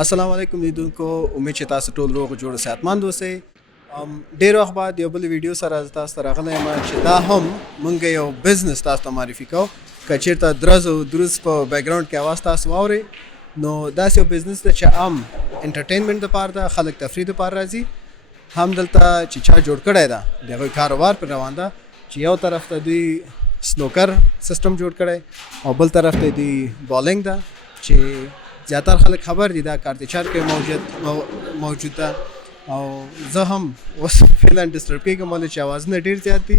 السلام علیکم لیدونکو، امید چې تاسو ټول روغ جوړ صحتمند اوسئ. ډېر وخت بعد یو بل ویډیو سره تاسو ته راغلی یم چې دا هم مونږ یو بزنس تاسو ته معرفي کوو. که چېرته درز او دروز په بیکګراونډ کې اواز تاسو واورئ نو داسې یو بزنس دی چې عام انټرټینمنټ دپاره ده، خلک تفریح دپاره راځي. هم دلته چې چا جوړ کړی ده د هغوی کاروبار پر روان ده چې یو طرف ته دوی سنوکر سیسټم جوړ کړی او بل طرف ته دوی بالینګ ده چې زیاتر خلک خبر دي دا کارتچار کې موجود ده. او زه هم اوس فعلا ډسټرب کېږم ولې چې اوازونه ډېر زیات دي،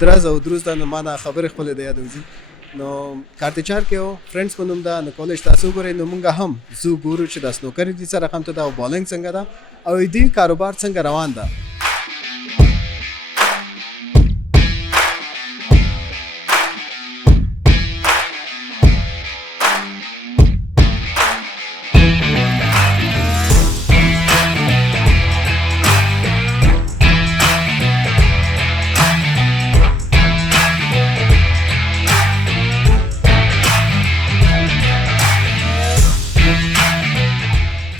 درز او دروز ده، نو ما نه خبرې خپلې د یاد وځي. نو کارتچار کې و فرینډس په نوم ده، نو کولی شي تاسو وګورئ. نو مونږ هم زو ګورو چې دا سنوکر دي څه رقم ته ده او بالینګ څنګه ده او دوی کاروبار څنګه روان ده.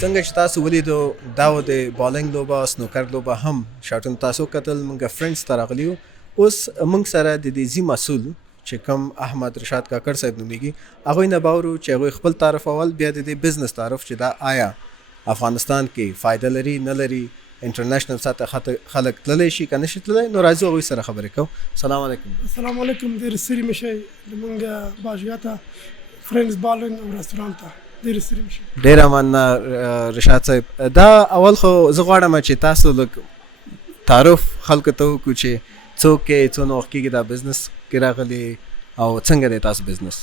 څنګه چې تاسو ولیدو دا و د بالینګ لوبه، سنوکر لوبه هم شاټون تاسو کتل. موږ فرینډس ته راغلي یو. اوس موږ سره د دې ځي مسؤل چې کوم احمد رشاد کاکړ صاحب نومیږي، هغوی نه باورو چې هغوی خپل تعارف اول، بیا د دې بزنس تعارف چې دا آیا افغانستان کې فایده لري نه لري، انټرنیشنل سطح خلک تللی شي که نشي تللی. نو راځو هغوی سره خبرې کوو. السلام علیکم. السلام علیکم. ډېر ستړي مه شئ زموږ باجیاته فرینډس بالینګ او رستورانت ته ډېر ستړي مه شئ. ډېره مننه رشاد صاحب. دا اول خو زه غواړم چې تاسو لږ تعارف خلکو ته وکړو چې څوک یې، څونه وخت کېږي دا بزنس کې راغلي او څنګه دی تاسو بزنس؟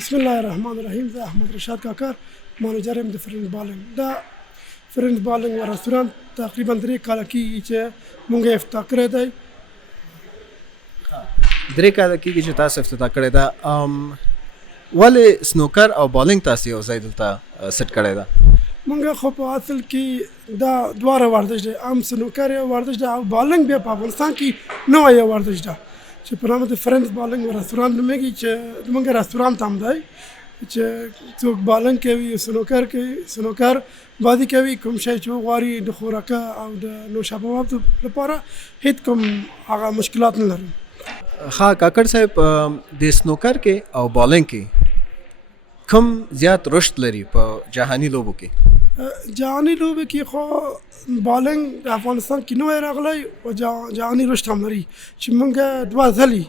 بسم الله الرحمن الرحیم. زه احمد رشاد کاکړ مانیجر یم د فرینډس بالینګ. دا فرینډس بالینګ و رستورانت تقریبا 3 کاله کېږي چې موږ یې افتتاح کړی دی. 3 کاله کېږي چې تاسو افتتاح کړی ده. ولې سنوکر او بالینګ تاسو یو ځای دلته سیټ کړی ده؟ موږ خو په اصل کې دا دواړه ورزش دی، عام سنوکر یو ورزش ده او بالینګ بیا په افغانستان کې نوی یو ورزش ده چې په نامه د فرینډس بالینګ و رستورانت نومېږي، چې زموږ رستورانت هم دی چې څوک بالینګ کوي، سنوکر کوي، سنوکر بازي کوي، کوم شی چې وغواړي د خوراکه او د نوشابه لپاره هیڅ کوم هغه مشکلات نه لري. ها کاکړ صاحب، د سنوکر کې او بالینګ کې کوم زیات رشد لري په جهاني لوبو کې؟ جهاني لوبو کې خو بالینګ د افغانستان کې نوی راغلی او جهاني رشد هم لري چې موږ 2 ځلې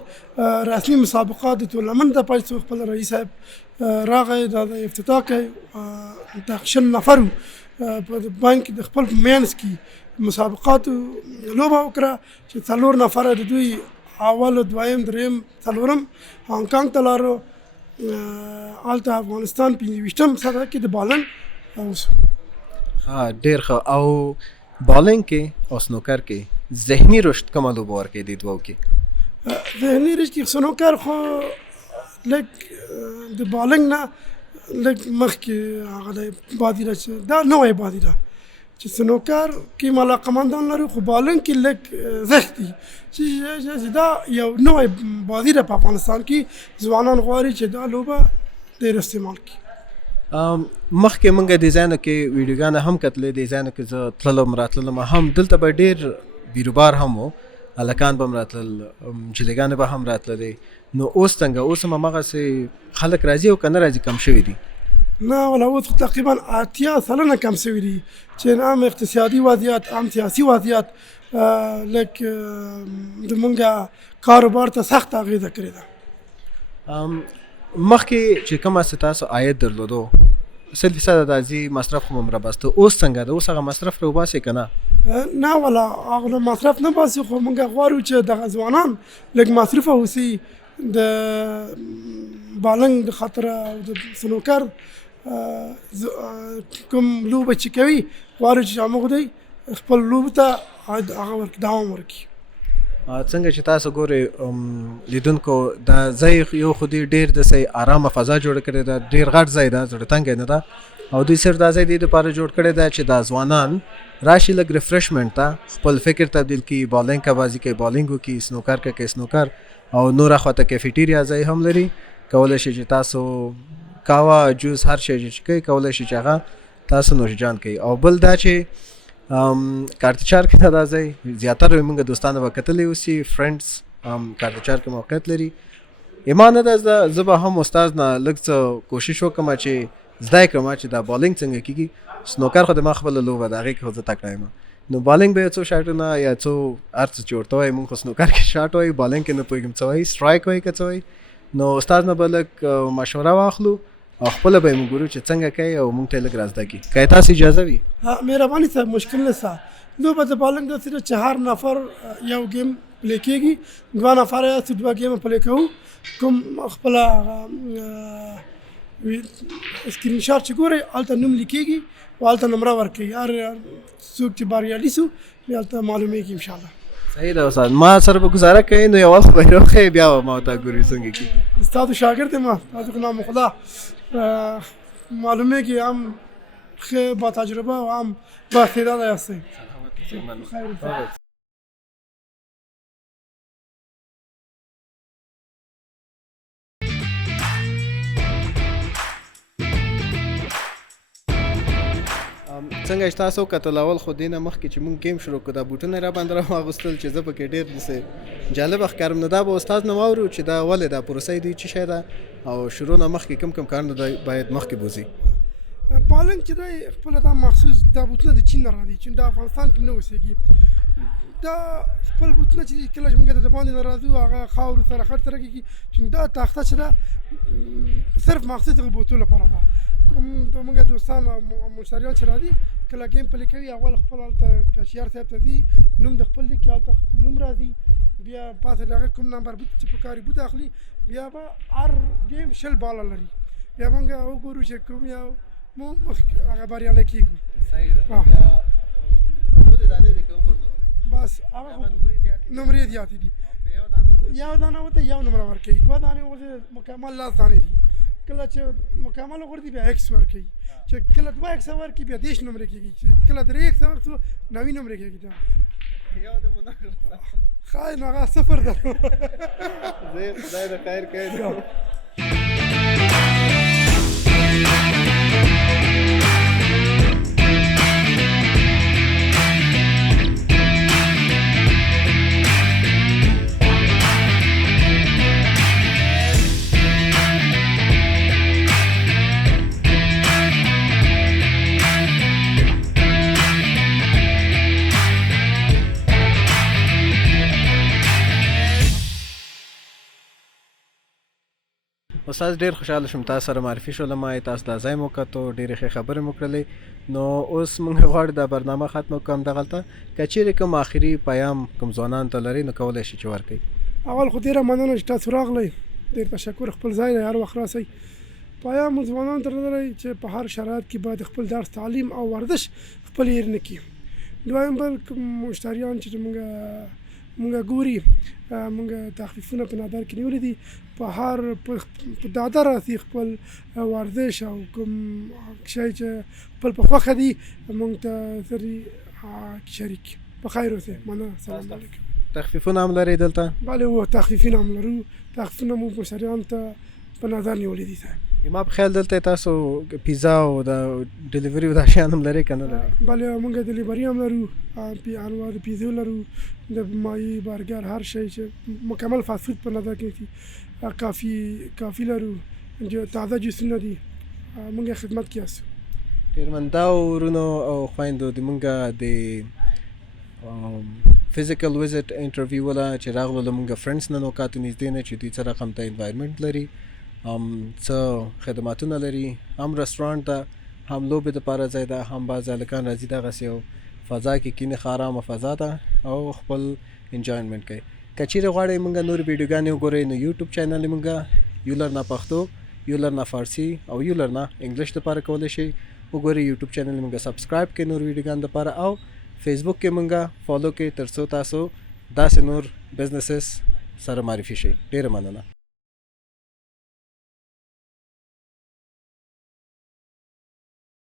رسمي مسابقات د تورنمنټ د پای څو خپل رئیس صاحب راغی د افتتاح کوي د 20 نفرو په بانک د خپل مینس کې مسابقات لوبه وکړه چې 4 نفر د دوی اول، دویم، دریم، څلورم هانګ کانګ ته لاړو. هلته افغانستان 25م سطح کې د بالینګ اوس. ها ډېر ښه. او بالینګ کې او سنوکر کې ذهني رشد کومه لوبه ورکوي دې دوو کې؟ ذهني رشد کې سنوکر خو لږ د بالینګ نه لږ مخکې هغه دی بازي ده چې دا نوی بازي ده چې سنوکر کې علاقمندان لري، خو بالینګ کې لږ زښت دي چې دا یو نوی بازي ده په افغانستان کې. ځوانان غواړي چې دا لوبه ډېر استعمال کړي. مخکې موږ ډیزاینو کې ویډیوګانې هم کتلې، ډیزاینو کې زه تللم راتللم، هم دلته به ډېر بیروبار هم و، هلکان به هم راتلل، جلیګانې به هم راتللې. نو اوس څنګه؟ اوس هم هماغسې خلک راځي او که نه راځي کم شوي دي؟ نه ولا اوس تقریبا 80 سلنه کم شوي دي چې عام اقتصادي وضعیت، عام سیاسي وضعیت لږ زموږ کاروبار ته سخت اغېزه کړې ده. مخکې چې کومه څه تاسو عاید درلودو 100% د ځي مصرف خو هم راباسته، اوس څنګه ده؟ اوس هغه مصرف راوباسئ که نه؟ نه ولا هغه مصرف نه باسي، خو موږ غواړو چې دغه ځوانان لږ مصرفه اوسي د بالینګ د خاطر او د سنوکر کوم لوبه چې کوي غواړي چې موږ دی خپل لوبو ته هغه دوام ورکړي. څنګه چې تاسو ګورئ لیدونکو، دا ځای یو خو دې ډېر داسې ارامه فضا جوړه کړې ده، ډېر غټ ځای ده، زړه تنګی نه ده، او دوی صرف دا ځای دې دپاره جوړ کړی ده چې دا ځوانان راشي لږ ریفریشمنټ ته، خپل فکر تبدیل کړي، بالینګ کا بازي کوي، بالینګ وکړي، سنوکر کوي سنوکر، او نوره خواته کیفیټیریا ځای هم لري. کولی شي چې تاسو کاوا، جوس، هر شی چې کوئ کولی شي چې هغه تاسو نوش جان کوي. او بل دا چې کارتچار کې دا ځای زیاتره موږ دوستانه وکتلې اوسي فرندز کارتچار کې موقعیت لري. ایمان ده زه به هم استاد نه لږ څه کوشش وکړم چې زده کړم چې دا بالینګ څنګه کیږي. سنوکر خو د ما خپله لوبه ده، هغې کې خو زه تکړه یم. نو بالینګ به یو څو شاټونه یا څو هر څه چې ورته وایي، مونږ خو سنوکر کې شاټ وایي، بالینګ کې نه پوهېږم څه وایي، سټرایک وایي که څه وایي. نو استاد نه به لږ مشوره واخلو او خپله به یې مونږ ګورو چې څنګه کوي او مونږ ته یې لږ را زده کړي. که تاسو اجازه وي. مهرباني صاحب، مشکل نشته. لوبه د بالنګ داسې ده چې هر نفر یو گیم پلی کېږي، دوه نفره یاستو دوه ګیمه پلی کوو. کوم خپله سکرین شاټ چې ګورئ هلته نوم لیکېږي او هلته نمره ورکوي. هر څوک چې بریالي سو بیا هلته معلومیږي انشاءالله. صحیح ده استاد. ما سره به ګزاره کوي نو یو وخت به یې راوښیي، بیا به ما ورته ګوري څنګه کېږي. ستاسو شاګرد یم، تاسو نام خدا معلومیږي هم ښه با تجربه او هم با استعداده یاستئ. څنګه چې تاسو وکتل اول خو دې نه مخکې چې مونږ ګیم شروع کړو دا بوټونه را باندې راواغوستل چې زه پکې ډېر داسې جالبه ښکارم. نو دا به استاد نه واورو چې دا ولې دا پروسه دی څه شی ده او شروع نه مخکې کوم کارونه باید مخکې بوځي. بالنګ چې دی خپله دا مخصوص دا بوټونه د چین نه راځي، چین د افغانستان کې نه اوسېږي. دا خپل بوټونه چې کله چې موږ د باندې نه راځو هغه خاورو سره خټ سره کېږي، چې دا تاخته چې ده صرف مخصوص د بوټو لپاره ده. موږ دوستان او مشتریان چې راځي کله ګیم پلی کوي، اول خپل هلته کاشیر صاحب ته ځي، نوم د خپل لیکي، هلته نوم راځي، بیا پاسه د هغه کوم نمبر بوټ چې پکاري بوټ اخلي، بیا به هر ګیم 20 باله لري. بیا موږ وګورو چې کوم یو مو هغه بریالی کېږو. صحیح ده. بیا ټولې دانې دې که وغورځولې بس هغه نمرې زیاتې دي. یو دانه ورته یو نمره ورکوي، دوه دانې ورته مکمل 10 دانې دي. کله چې مکمل وغورځي بیا ایکس ورکوي، چې کله 2 ایکس ورکوي بیا 10 نمرې کېږي، چې کله 3 ایکس ورکړو 9 نمرې کېږي. خای نو هغه 0 ده. خدای دې خیر کړي. استاد ډېر خوشحاله شوم تاسو سره معرفي شولم، تاسو دا ځای مو وکتو، ډېرې ښې خبرې مو کړلې. نو اوس موږ غواړو دا برنامه ختمه کړو همدغلته. که چیرې کوم آخري پیام کوم ځوانانو ته لرئ نو کولی شئ چې ورکړئ. اول خو ډېره مننه چې تاسو راغلی، ډېر تشکر. خپل ځای دی، هر وخت راسئ. پیام ځوانانو ته لرئ چې په هر شرایط کې باید خپل درس، تعلیم او ورزش خپل هېر نه کړي. دویم بل کوم مشتریان چې مونږ ګوري، مونږ تخفیفونه په نظر کې نیولي دي، په هر په ډاډه راسي خپل ورزش او کوم شی چې خپل په خوښه دي مونږ ته سره شریک. په خیر اوسئ. مننه. سلام علیکم. تخفیفونه هم لرئ دلته؟ بله، و تخفیفونه هم لرو. تخفیفونه مو مشتریانو ته په نظر نیولي دي. ما په خیال دلته تاسو پیزا او د ډلیوري او دا شیان هم لرئ که نه لرئ؟ بله، مونږ ډلیوري هم لرو، انواع د پیزو لرو، د مایي، برګر، هر شی چې مکمل فاست فود په نظر کې نیسي. کافي لرو، تازه جوسونه دي، مونږ خدمت کې یاستو. ډېر مننه ورونو او خویندو. د مونږ د فزیکل وزټ انټرویو وله چې راغلو له مونږ فرینډس نه نوکاتو نږدې نه چې دوی څه رقم ته انوایرمنټ لري، څه خدماتونه لري، هم رستورانټ ده، هم لوبې دپاره ځای ده، هم بعض هلکان راځي دغسې یو فضا کې کینې، ښه ارامه فضا ده او خپل انجوایمنټ کوي. که چیرې غواړئ مونږ نورې ویډیوګانې وګورئ نو یوټیوب چینل یې مونږ یولرنا پښتو، یولرنا فارسي او یولرنا انګلیش دپاره کولی شئ وګورئ. یوټیوب چینل یې مونږ سبسکرایب کړئ نور ویډیوګانو دپاره، او فیسبوک کې مونږ فالو کړئ تر څو تاسو داسې نور بزنسز سره معرفي شئ. ډېره مننه.